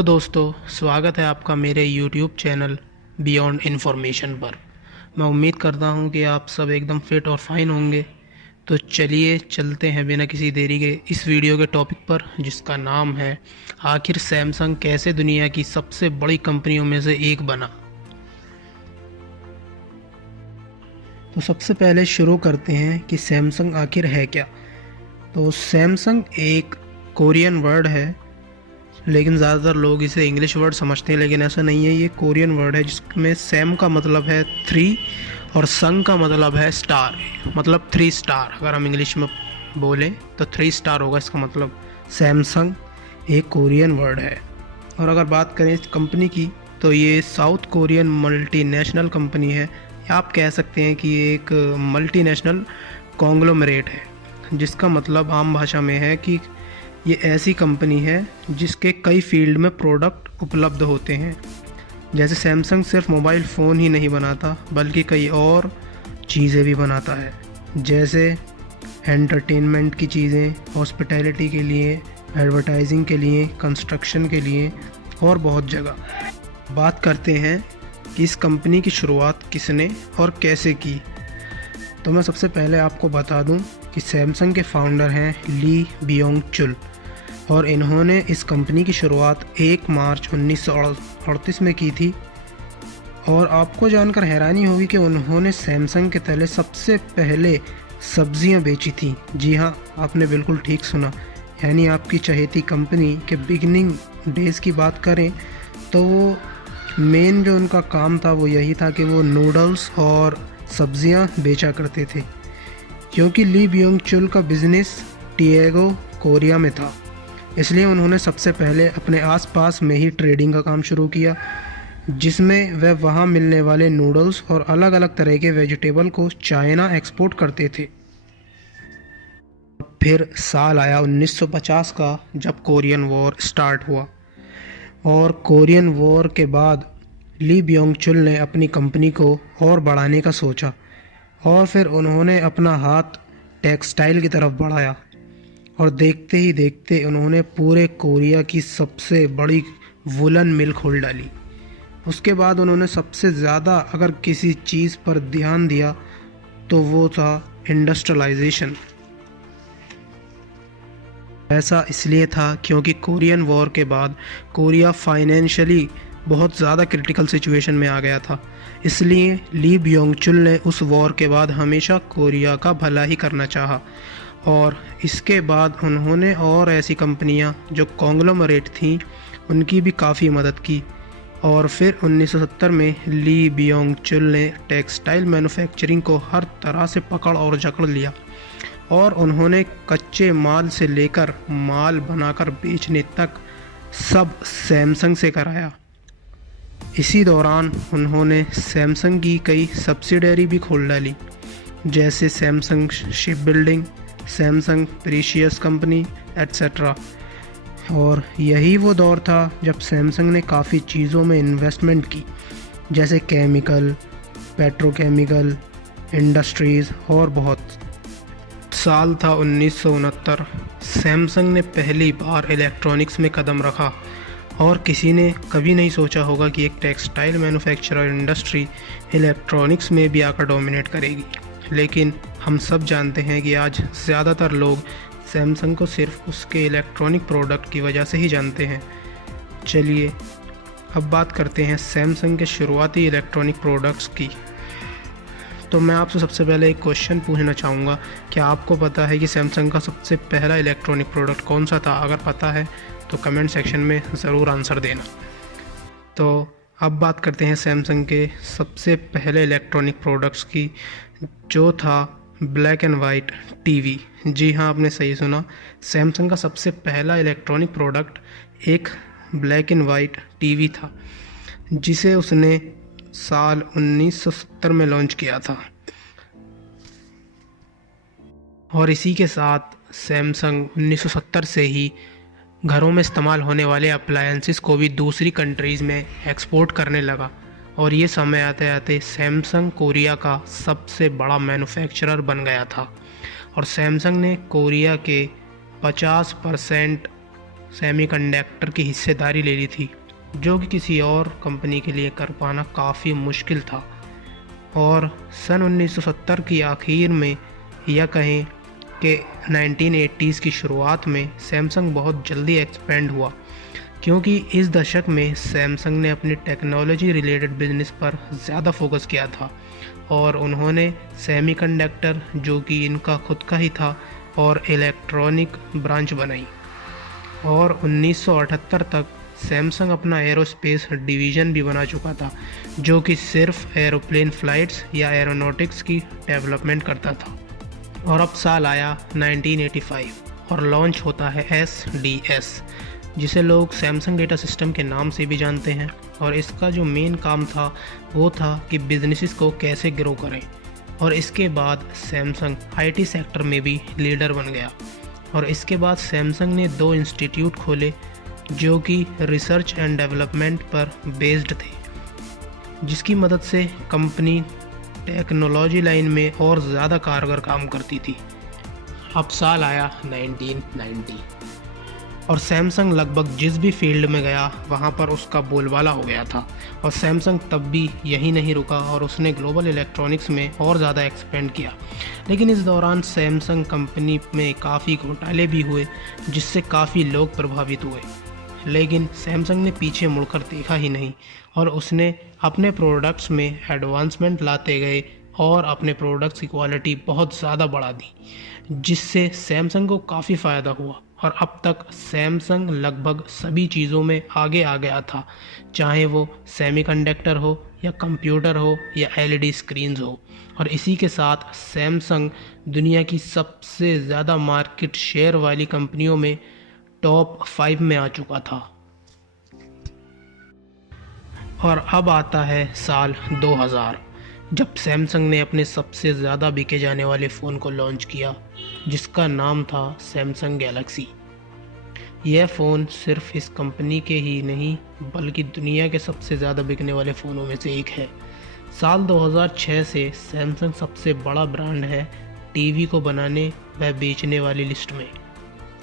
तो दोस्तों, स्वागत है आपका मेरे YouTube चैनल बियॉन्ड इन्फॉर्मेशन पर। मैं उम्मीद करता हूं कि आप सब एकदम फिट और फाइन होंगे। तो चलिए चलते हैं बिना किसी देरी के इस वीडियो के टॉपिक पर, जिसका नाम है आखिर सैमसंग कैसे दुनिया की सबसे बड़ी कंपनियों में से एक बना। तो सबसे पहले शुरू करते हैं कि सैमसंग आखिर है क्या। तो सैमसंग एक कोरियन वर्ड है, लेकिन ज़्यादातर लोग इसे इंग्लिश वर्ड समझते हैं, लेकिन ऐसा नहीं है। ये कोरियन वर्ड है जिसमें सैम का मतलब है 3 और संग का मतलब है स्टार, मतलब 3 स्टार। अगर हम इंग्लिश में बोलें तो 3 स्टार होगा इसका मतलब। सैमसंग एक कोरियन वर्ड है। और अगर बात करें इस कंपनी की, तो ये साउथ कोरियन मल्टीनेशनल कंपनी है, या आप कह सकते हैं कि ये एक मल्टीनेशनल कॉन्ग्लोमरेट है, जिसका मतलब आम भाषा में है कि ये ऐसी कंपनी है जिसके कई फील्ड में प्रोडक्ट उपलब्ध होते हैं। जैसे सैमसंग सिर्फ मोबाइल फ़ोन ही नहीं बनाता, बल्कि कई और चीज़ें भी बनाता है, जैसे एंटरटेनमेंट की चीज़ें, हॉस्पिटैलिटी के लिए, एडवर्टाइजिंग के लिए, कंस्ट्रक्शन के लिए और बहुत जगह। बात करते हैं कि इस कंपनी की शुरुआत किसने और कैसे की। तो मैं सबसे पहले आपको बता दूं कि सैमसंग के फाउंडर हैं ली बियोंग चुल, और इन्होंने इस कंपनी की शुरुआत 1 मार्च 1938 में की थी। और आपको जानकर हैरानी होगी कि उन्होंने सैमसंग के तले सबसे पहले सब्जियां बेची थी। जी हाँ, आपने बिल्कुल ठीक सुना, यानी आपकी चहेती कंपनी के बिगिनिंग डेज़ की बात करें तो वो मेन जो उनका काम था वो यही था कि वो नूडल्स और सब्जियां बेचा करते थे, क्योंकि ली बियोंग चुल का बिज़नेस टिएगो कोरिया में था। इसलिए उन्होंने सबसे पहले अपने आसपास में ही ट्रेडिंग का काम शुरू किया, जिसमें वह वहाँ मिलने वाले नूडल्स और अलग अलग तरह के वेजिटेबल को चाइना एक्सपोर्ट करते थे। फिर साल आया 1950 का, जब कोरियन वॉर स्टार्ट हुआ, और कोरियन वॉर के बाद ली बियोंग चुल ने अपनी कंपनी को और बढ़ाने का सोचा, और फिर उन्होंने अपना हाथ टेक्सटाइल की तरफ बढ़ाया, और देखते ही देखते उन्होंने पूरे कोरिया की सबसे बड़ी वुलन मिल खोल डाली। उसके बाद उन्होंने सबसे ज़्यादा अगर किसी चीज़ पर ध्यान दिया तो वो था इंडस्ट्रियलाइजेशन। ऐसा इसलिए था क्योंकि कोरियन वॉर के बाद कोरिया फाइनेंशियली बहुत ज़्यादा क्रिटिकल सिचुएशन में आ गया था। इसलिए ली बियोंग चुल ने उस वॉर के बाद हमेशा कोरिया का भला ही करना चाहा, और इसके बाद उन्होंने और ऐसी कंपनियां जो कॉन्ग्लोमरेट थीं उनकी भी काफ़ी मदद की। और फिर 1970 में ली बियोंग चुल ने टेक्सटाइल मैन्युफैक्चरिंग को हर तरह से पकड़ और जकड़ लिया, और उन्होंने कच्चे माल से लेकर माल बनाकर बेचने तक सब सैमसंग से कराया। इसी दौरान उन्होंने सैमसंग की कई सब्सिडरी भी खोल डाली, जैसे Samsung ship building, Samsung precious company etcetera. और यही वो दौर था जब सैमसंग ने काफ़ी चीज़ों में इन्वेस्टमेंट की, जैसे केमिकल, पेट्रोकेमिकल, इंडस्ट्रीज़ और बहुत। साल था 1969। सैमसंग ने पहली बार इलेक्ट्रॉनिक्स में कदम रखा, और किसी ने कभी नहीं सोचा होगा कि एक टेक्सटाइल मैन्युफैक्चरर इंडस्ट्री इलेक्ट्रॉनिक्स में भी आकर डोमिनेट करेगी। लेकिन हम सब जानते हैं कि आज ज़्यादातर लोग सैमसंग को सिर्फ उसके इलेक्ट्रॉनिक प्रोडक्ट की वजह से ही जानते हैं। चलिए अब बात करते हैं सैमसंग के शुरुआती इलेक्ट्रॉनिक प्रोडक्ट्स की। तो मैं आपसे सबसे पहले एक क्वेश्चन पूछना चाहूँगा, क्या आपको पता है कि सैमसंग का सबसे पहला इलेक्ट्रॉनिक प्रोडक्ट कौन सा था? अगर पता है तो कमेंट सेक्शन में ज़रूर आंसर देना। तो अब बात करते हैं सैमसंग के सबसे पहले इलेक्ट्रॉनिक प्रोडक्ट्स की, जो था ब्लैक एंड वाइट टीवी। जी हाँ, आपने सही सुना, सैमसंग का सबसे पहला इलेक्ट्रॉनिक प्रोडक्ट एक ब्लैक एंड वाइट टीवी था, जिसे उसने साल 1970 में लॉन्च किया था। और इसी के साथ सैमसंग 1970 से ही घरों में इस्तेमाल होने वाले अप्लायंसेस को भी दूसरी कंट्रीज़ में एक्सपोर्ट करने लगा, और ये समय आते आते सैमसंग कोरिया का सबसे बड़ा मैन्युफैक्चरर बन गया था। और सैमसंग ने कोरिया के 50% सेमीकंडक्टर की हिस्सेदारी ले ली थी, जो कि किसी और कंपनी के लिए कर पाना काफ़ी मुश्किल था। और सन 1970 की आखिर में या कहें कि 1980s की शुरुआत में सैमसंग बहुत जल्दी एक्सपेंड हुआ, क्योंकि इस दशक में सैमसंग ने अपनी टेक्नोलॉजी रिलेटेड बिजनेस पर ज़्यादा फोकस किया था और उन्होंने सेमीकंडक्टर, जो कि इनका खुद का ही था, और इलेक्ट्रॉनिक ब्रांच बनाई। और 1978 तक सैमसंग अपना एरोस्पेस डिवीज़न भी बना चुका था, जो कि सिर्फ एरोप्लेन फ़्लाइट्स या एरोनॉटिक्स की डेवलपमेंट करता था। और अब साल आया 1985 और लॉन्च होता है SDS, जिसे लोग सैमसंग डेटा सिस्टम के नाम से भी जानते हैं। और इसका जो मेन काम था वो था कि बिजनेसेस को कैसे ग्रो करें। और इसके बाद सैमसंग IT सेक्टर में भी लीडर बन गया। और इसके बाद सैमसंग ने 2 इंस्टीट्यूट खोले जो कि रिसर्च एंड डेवलपमेंट पर बेस्ड थे, जिसकी मदद से कंपनी टेक्नोलॉजी लाइन में और ज़्यादा कारगर काम करती थी। अब साल आया 1990 और सैमसंग लगभग जिस भी फील्ड में गया वहाँ पर उसका बोलबाला हो गया था। और सैमसंग तब भी यही नहीं रुका और उसने ग्लोबल इलेक्ट्रॉनिक्स में और ज़्यादा एक्सपेंड किया। लेकिन इस दौरान सैमसंग कंपनी में काफ़ी घोटाले भी हुए, जिससे काफ़ी लोग प्रभावित हुए। लेकिन सैमसंग ने पीछे मुड़कर देखा ही नहीं और उसने अपने प्रोडक्ट्स में एडवांसमेंट लाते गए और अपने प्रोडक्ट्स की क्वालिटी बहुत ज़्यादा बढ़ा दी, जिससे सैमसंग को काफ़ी फ़ायदा हुआ। और अब तक सैमसंग लगभग सभी चीज़ों में आगे आ गया था, चाहे वो सेमीकंडक्टर हो या कंप्यूटर हो या LED स्क्रीन्स हो। और इसी के साथ सैमसंग दुनिया की सबसे ज़्यादा मार्केट शेयर वाली कंपनियों में टॉप 5 में आ चुका था। और अब आता है साल 2000, जब सैमसंग ने अपने सबसे ज़्यादा बिके जाने वाले फ़ोन को लॉन्च किया, जिसका नाम था सैमसंग गैलेक्सी। यह फ़ोन सिर्फ इस कंपनी के ही नहीं बल्कि दुनिया के सबसे ज़्यादा बिकने वाले फ़ोनों में से एक है। साल 2006 से सैमसंग सबसे बड़ा ब्रांड है टीवी को बनाने व बेचने वाली लिस्ट में।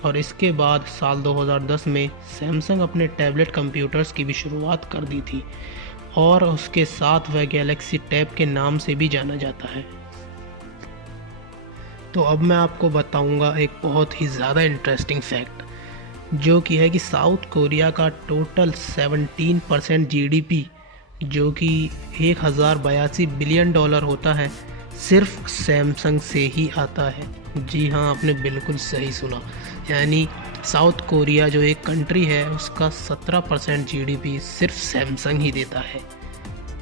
और इसके बाद साल 2010 में सैमसंग अपने टैबलेट कंप्यूटर्स की भी शुरुआत कर दी थी और उसके साथ वह गैलेक्सी टैब के नाम से भी जाना जाता है। तो अब मैं आपको बताऊंगा एक बहुत ही ज़्यादा इंटरेस्टिंग फैक्ट, जो कि है कि साउथ कोरिया का टोटल 17% GDP, जो कि 1082 बिलियन डॉलर होता है, सिर्फ सैमसंग से ही आता है। जी हाँ, आपने बिल्कुल सही सुना। यानी साउथ कोरिया जो एक कंट्री है उसका 17% GDP सिर्फ सैमसंग ही देता है।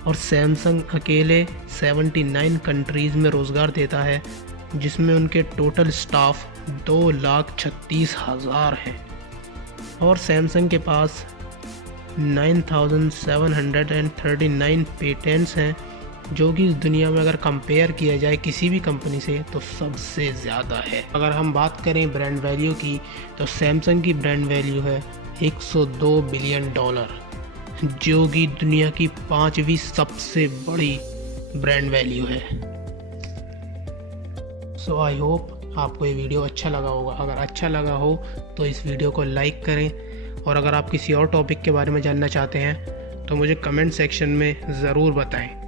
और सैमसंग अकेले 79 कंट्रीज़ में रोज़गार देता है, जिसमें उनके टोटल स्टाफ 2,36,000 है। और सैमसंग के पास 9,739 पेटेंट्स हैं, जो कि इस दुनिया में अगर कंपेयर किया जाए किसी भी कंपनी से तो सबसे ज़्यादा है। अगर हम बात करें ब्रांड वैल्यू की तो सैमसंग की ब्रांड वैल्यू है 102 बिलियन डॉलर, जो कि दुनिया की 5वीं सबसे बड़ी ब्रांड वैल्यू है। सो आई होप आपको ये वीडियो अच्छा लगा होगा। अगर अच्छा लगा हो तो इस वीडियो को लाइक करें, और अगर आप किसी और टॉपिक के बारे में जानना चाहते हैं तो मुझे कमेंट सेक्शन में ज़रूर बताएं।